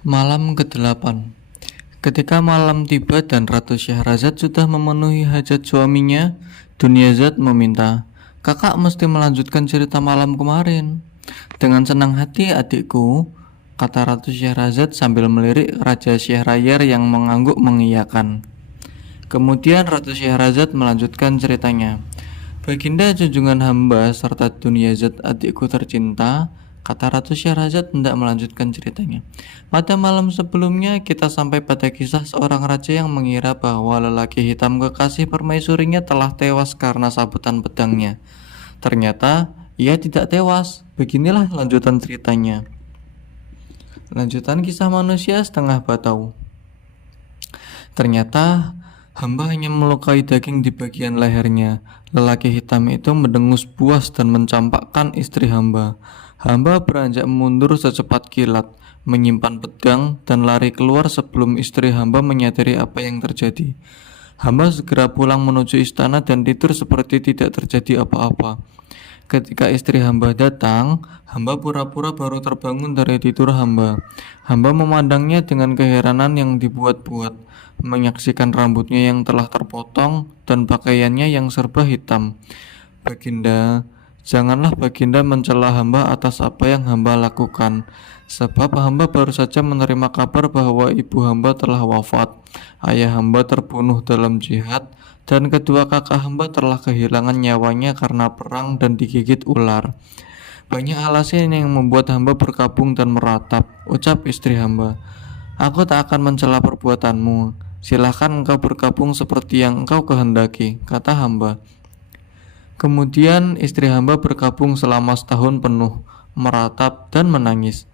Malam ke-8. Ketika malam tiba dan Ratu Syahrazad sudah memenuhi hajat suaminya, Dunyazad meminta, "Kakak mesti melanjutkan cerita malam kemarin." "Dengan senang hati, adikku," kata Ratu Syahrazad sambil melirik Raja Syahryar yang mengangguk mengiyakan. Kemudian Ratu Syahrazad melanjutkan ceritanya. "Baginda junjungan hamba serta Dunyazad adikku tercinta," kata Ratu Syahrazad hendak melanjutkan ceritanya. "Pada malam sebelumnya kita sampai pada kisah seorang raja yang mengira bahwa lelaki hitam kekasih permaisurinya telah tewas karena sabetan pedangnya. Ternyata ia tidak tewas. Beginilah lanjutan ceritanya." Lanjutan kisah manusia setengah batau. Ternyata hamba hanya melukai daging di bagian lehernya. Lelaki hitam itu mendengus puas dan mencampakkan istri hamba. Hamba beranjak mundur secepat kilat, menyimpan pedang dan lari keluar sebelum istri hamba menyadari apa yang terjadi. Hamba segera pulang menuju istana dan tidur seperti tidak terjadi apa-apa. Ketika istri hamba datang, hamba pura-pura baru terbangun dari tidur hamba. Hamba memandangnya dengan keheranan yang dibuat-buat, menyaksikan rambutnya yang telah terpotong dan pakaiannya yang serba hitam. "Baginda, janganlah Baginda mencela hamba atas apa yang hamba lakukan, sebab hamba baru saja menerima kabar bahwa ibu hamba telah wafat, ayah hamba terbunuh dalam jihad, dan kedua kakak hamba telah kehilangan nyawanya karena perang dan digigit ular. Banyak alasan yang membuat hamba berkabung dan meratap," ucap istri hamba. "Aku tak akan mencela perbuatanmu. Silahkan engkau berkabung seperti yang engkau kehendaki," kata hamba. Kemudian istri hamba berkabung selama setahun penuh, meratap dan menangis.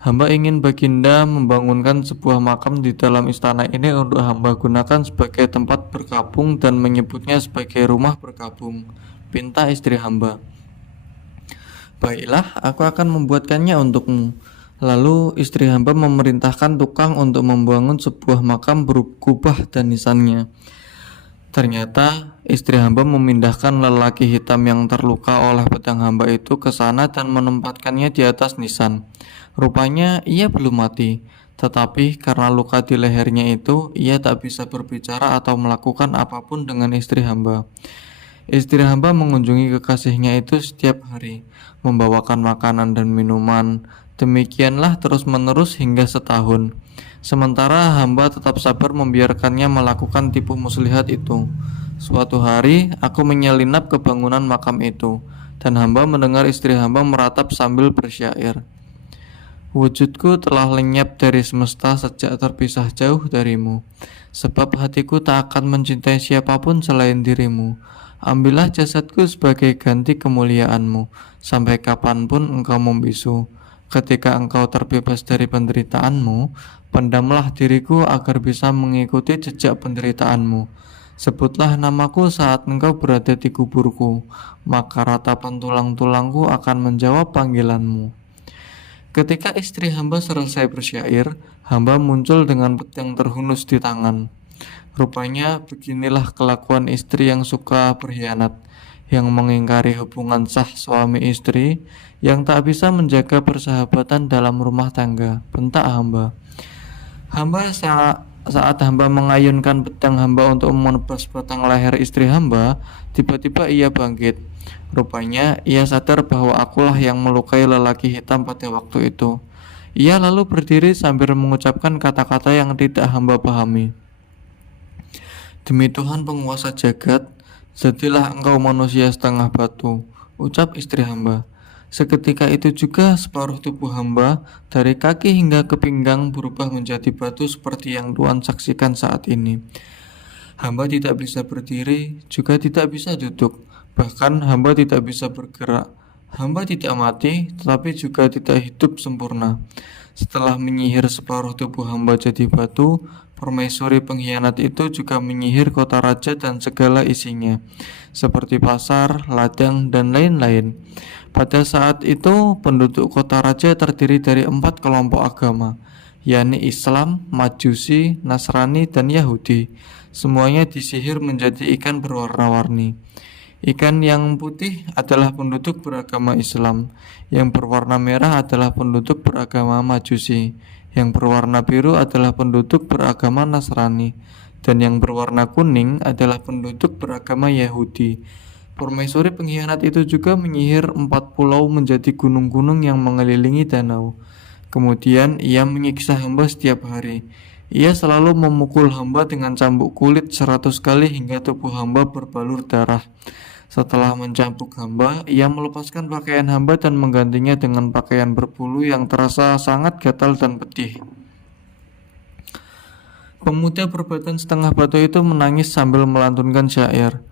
"Hamba ingin Baginda membangunkan sebuah makam di dalam istana ini untuk hamba gunakan sebagai tempat berkabung dan menyebutnya sebagai rumah berkabung," pinta istri hamba. "Baiklah, aku akan membuatkannya untukmu." Lalu istri hamba memerintahkan tukang untuk membangun sebuah makam berkubah dan nisannya. Ternyata istri hamba memindahkan lelaki hitam yang terluka oleh pedang hamba itu ke sana dan menempatkannya di atas nisan. Rupanya ia belum mati, tetapi karena luka di lehernya itu, ia tak bisa berbicara atau melakukan apapun dengan istri hamba. Istri hamba mengunjungi kekasihnya itu setiap hari, membawakan makanan dan minuman. Demikianlah terus-menerus hingga setahun. Sementara hamba tetap sabar membiarkannya melakukan tipu muslihat itu. Suatu hari, aku menyelinap ke bangunan makam itu, dan hamba mendengar istri hamba meratap sambil bersyair. "Wujudku telah lenyap dari semesta sejak terpisah jauh darimu, sebab hatiku tak akan mencintai siapapun selain dirimu. Ambillah jasadku sebagai ganti kemuliaanmu, sampai kapanpun engkau membisu. Ketika engkau terbebas dari penderitaanmu, pendamlah diriku agar bisa mengikuti jejak penderitaanmu. Sebutlah namaku saat engkau berada di kuburku, maka ratapan tulang-tulangku akan menjawab panggilanmu." Ketika istri hamba selesai bersyair, hamba muncul dengan pedang terhunus di tangan. Rupanya beginilah kelakuan istri yang suka berkhianat, yang mengingkari hubungan sah suami istri, yang tak bisa menjaga persahabatan dalam rumah tangga, bentak hamba. Saat hamba mengayunkan pedang hamba untuk menebas batang leher istri hamba, tiba-tiba ia bangkit. Rupanya ia sadar bahwa akulah yang melukai lelaki hitam pada waktu itu. Ia lalu berdiri sambil mengucapkan kata-kata yang tidak hamba pahami. "Demi Tuhan penguasa jagat, jadilah engkau manusia setengah batu," ucap istri hamba. Seketika itu juga separuh tubuh hamba, dari kaki hingga ke pinggang, berubah menjadi batu seperti yang Tuhan saksikan saat ini. Hamba tidak bisa berdiri, juga tidak bisa duduk, bahkan hamba tidak bisa bergerak. Hamba tidak mati, tetapi juga tidak hidup sempurna. Setelah menyihir separuh tubuh hamba jadi batu, permaisuri pengkhianat itu juga menyihir kota raja dan segala isinya, seperti pasar, ladang, dan lain-lain. Pada saat itu, penduduk kota raja terdiri dari 4 kelompok agama, yakni Islam, Majusi, Nasrani, dan Yahudi. Semuanya disihir menjadi ikan berwarna-warni. Ikan yang putih adalah penduduk beragama Islam, yang berwarna merah adalah penduduk beragama Majusi, Yang berwarna biru adalah penduduk beragama Nasrani, dan yang berwarna kuning adalah penduduk beragama Yahudi. Permaisuri pengkhianat itu juga menyihir 4 pulau menjadi gunung-gunung yang mengelilingi danau. Kemudian ia menyiksa hamba setiap hari. Ia selalu memukul hamba dengan cambuk kulit 100 kali hingga tubuh hamba berbalur darah. Setelah mencambuk hamba, ia melepaskan pakaian hamba dan menggantinya dengan pakaian berbulu yang terasa sangat gatal dan pedih. Pemuda berbadan setengah batu itu menangis sambil melantunkan syair.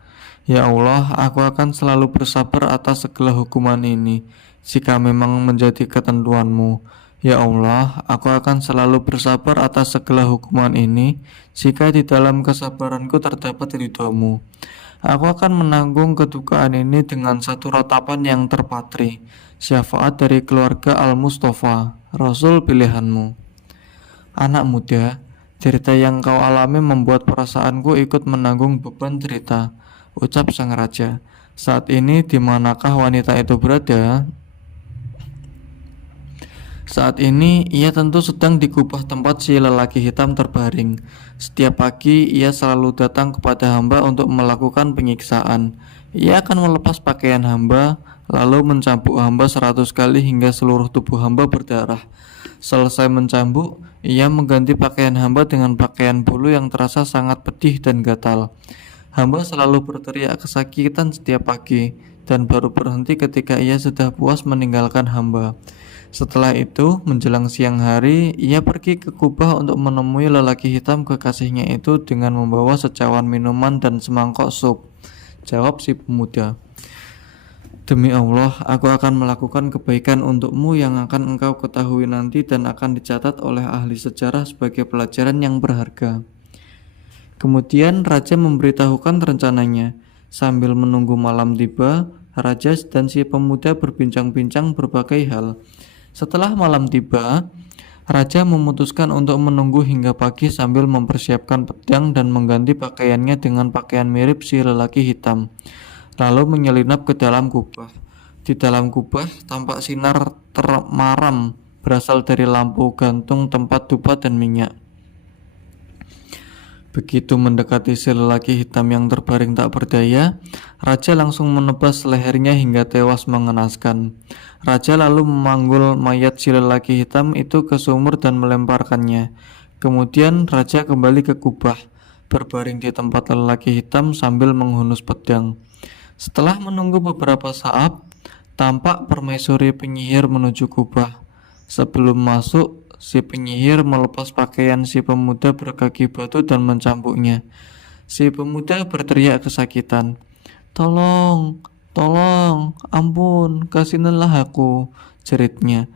Ya Allah, aku akan selalu bersabar atas segala hukuman ini, jika memang menjadi ketentuanmu. Ya Allah, aku akan selalu bersabar atas segala hukuman ini, jika di dalam kesabaranku terdapat ridhomu. Aku akan menanggung kedukaan ini dengan satu ratapan yang terpatri, syafaat dari keluarga Al-Mustafa, Rasul pilihanmu. Anak muda, cerita yang kau alami membuat perasaanku ikut menanggung beban cerita, ucap sang raja. Saat ini di manakah wanita itu berada? Saat ini ia tentu sedang di kubah tempat si lelaki hitam terbaring. Setiap pagi ia selalu datang kepada hamba untuk melakukan penyiksaan. Ia akan melepas pakaian hamba, lalu mencambuk hamba 100 kali hingga seluruh tubuh hamba berdarah. Selesai mencambuk, ia mengganti pakaian hamba dengan pakaian bulu yang terasa sangat pedih dan gatal. Hamba selalu berteriak kesakitan setiap pagi, dan baru berhenti ketika ia sudah puas meninggalkan hamba. Setelah itu, menjelang siang hari, ia pergi ke kubah untuk menemui lelaki hitam kekasihnya itu dengan membawa secawan minuman dan semangkok sup. Jawab si pemuda, demi Allah, aku akan melakukan kebaikan untukmu yang akan engkau ketahui nanti dan akan dicatat oleh ahli sejarah sebagai pelajaran yang berharga. Kemudian raja memberitahukan rencananya. Sambil menunggu malam tiba, raja dan si pemuda berbincang-bincang berbagai hal. Setelah malam tiba, raja memutuskan untuk menunggu hingga pagi sambil mempersiapkan pedang dan mengganti pakaiannya dengan pakaian mirip si lelaki hitam. Lalu menyelinap ke dalam kubah. Di dalam kubah tampak sinar termaram berasal dari lampu gantung tempat dupa dan minyak. Begitu mendekati si lelaki hitam yang terbaring tak berdaya, raja langsung menebas lehernya hingga tewas mengenaskan. Raja lalu memanggul mayat si lelaki hitam itu ke sumur dan melemparkannya. Kemudian raja kembali ke kubah, berbaring di tempat lelaki hitam sambil menghunus pedang. Setelah menunggu beberapa saat, tampak permaisuri penyihir menuju kubah. Sebelum masuk, si penyihir melepas pakaian si pemuda berkaki batu dan mencambuknya. Si pemuda berteriak kesakitan. Tolong, tolong, ampun, kasihilah aku, jeritnya.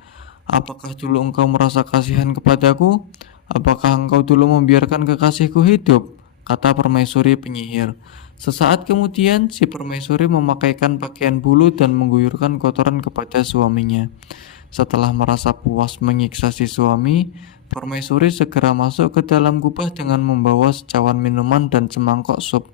Apakah dulu engkau merasa kasihan kepadaku? Apakah engkau dulu membiarkan kekasihku hidup? Kata permaisuri penyihir. Sesaat kemudian, si permaisuri memakaikan pakaian bulu dan mengguyurkan kotoran kepada suaminya. Setelah merasa puas menyiksa si suami, permaisuri segera masuk ke dalam kubah dengan membawa secawan minuman dan semangkok sup.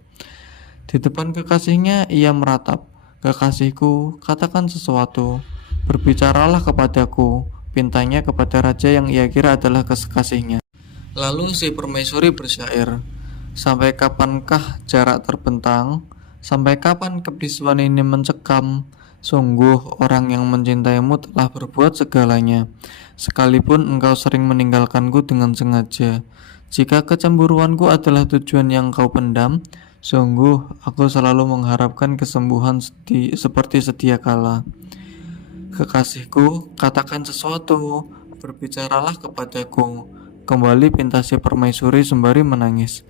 Di depan kekasihnya, ia meratap, "Kekasihku, katakan sesuatu. Berbicaralah kepadaku," pintanya kepada raja yang ia kira adalah kekasihnya. Lalu si permaisuri bersyair, "Sampai kapankah jarak terbentang? Sampai kapan kebisuan ini mencekam? Sungguh orang yang mencintaimu telah berbuat segalanya, sekalipun engkau sering meninggalkanku dengan sengaja. Jika kecemburuanku adalah tujuan yang kau pendam, sungguh aku selalu mengharapkan kesembuhan seperti sedia kala. Kekasihku, katakan sesuatu, berbicaralah kepadaku," kembali pinta si permaisuri sembari menangis.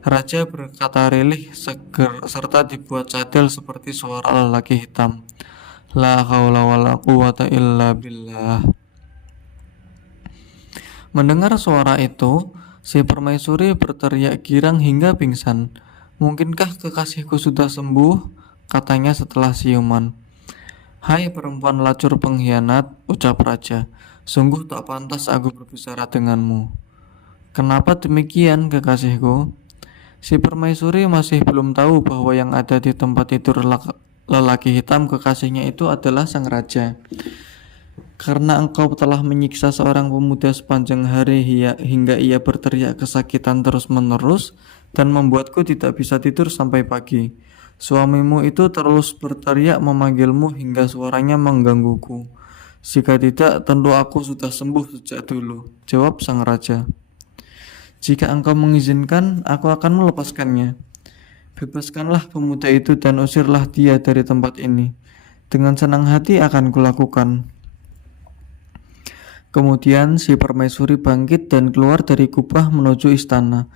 Raja berkata rilih serta dibuat cadel seperti suara lelaki hitam. La haula wala quwata illa billah. Mendengar suara itu, si permaisuri berteriak girang hingga pingsan. "Mungkinkah kekasihku sudah sembuh?" katanya setelah siuman. "Hai perempuan lacur pengkhianat," ucap raja, "sungguh tak pantas aku berbicara denganmu." "Kenapa demikian, kekasihku?" Si permaisuri masih belum tahu bahwa yang ada di tempat tidur lelaki hitam kekasihnya itu adalah sang raja. Karena engkau telah menyiksa seorang pemuda sepanjang hari hingga ia berteriak kesakitan terus-menerus dan membuatku tidak bisa tidur sampai pagi. Suamimu itu terus berteriak memanggilmu hingga suaranya menggangguku. Jika tidak, tentu aku sudah sembuh sejak dulu, jawab sang raja. Jika engkau mengizinkan, aku akan melepaskannya. Bebaskanlah pemuda itu dan usirlah dia dari tempat ini. Dengan senang hati akan kulakukan. Kemudian si permaisuri bangkit dan keluar dari kubah menuju istana.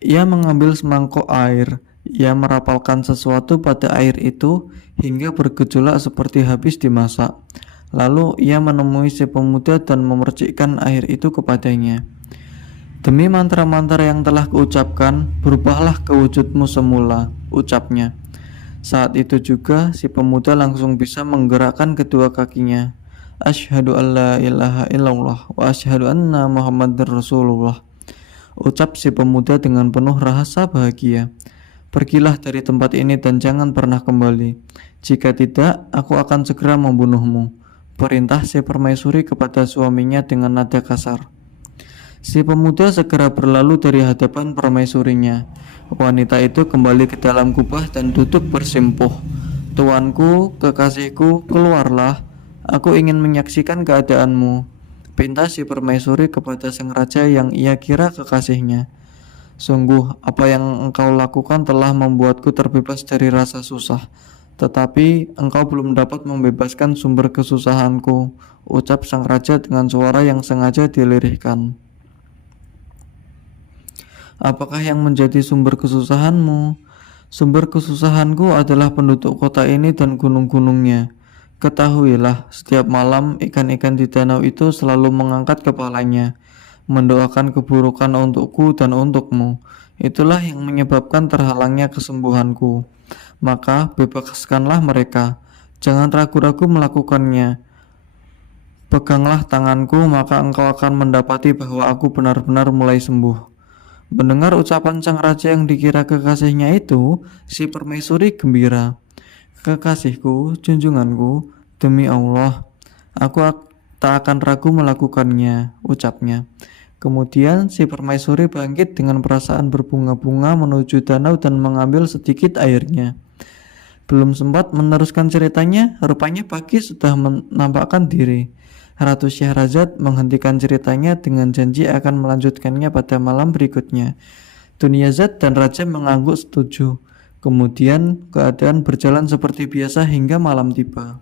Ia mengambil semangkok air. Ia merapalkan sesuatu pada air itu hingga bergejolak seperti habis dimasak. Lalu ia menemui si pemuda dan memercikkan air itu kepadanya. Demi mantra-mantra yang telah kuucapkan, berubahlah ke wujudmu semula, ucapnya. Saat itu juga si pemuda langsung bisa menggerakkan kedua kakinya. Asyhadu an la ilaha illallah wa asyhadu anna Muhammadar Rasulullah, ucap si pemuda dengan penuh rasa bahagia. Pergilah dari tempat ini dan jangan pernah kembali. Jika tidak, aku akan segera membunuhmu, perintah si permaisuri kepada suaminya dengan nada kasar. Si pemuda segera berlalu dari hadapan permaisurinya. Wanita itu kembali ke dalam kubah dan duduk bersimpuh. Tuanku, kekasihku, keluarlah. Aku ingin menyaksikan keadaanmu, pinta si permaisuri kepada sang raja yang ia kira kekasihnya. Sungguh, apa yang engkau lakukan telah membuatku terbebas dari rasa susah. Tetapi engkau belum dapat membebaskan sumber kesusahanku, ucap sang raja dengan suara yang sengaja dilirihkan. Apakah yang menjadi sumber kesusahanmu? Sumber kesusahanku adalah penduduk kota ini dan gunung-gunungnya. Ketahuilah, setiap malam ikan-ikan di danau itu selalu mengangkat kepalanya, mendoakan keburukan untukku dan untukmu. Itulah yang menyebabkan terhalangnya kesembuhanku. Maka bebaskanlah mereka. Jangan ragu-ragu melakukannya. Peganglah tanganku, maka engkau akan mendapati bahwa aku benar-benar mulai sembuh. Mendengar ucapan sang raja yang dikira kekasihnya itu, si permaisuri gembira. Kekasihku, junjunganku, demi Allah, aku tak akan ragu melakukannya, ucapnya. Kemudian si permaisuri bangkit dengan perasaan berbunga-bunga menuju danau dan mengambil sedikit airnya. Belum sempat meneruskan ceritanya, rupanya pagi sudah menampakkan diri. Ratu Syahrazad menghentikan ceritanya dengan janji akan melanjutkannya pada malam berikutnya. Dunyazad dan raja mengangguk setuju. Kemudian keadaan berjalan seperti biasa hingga malam tiba.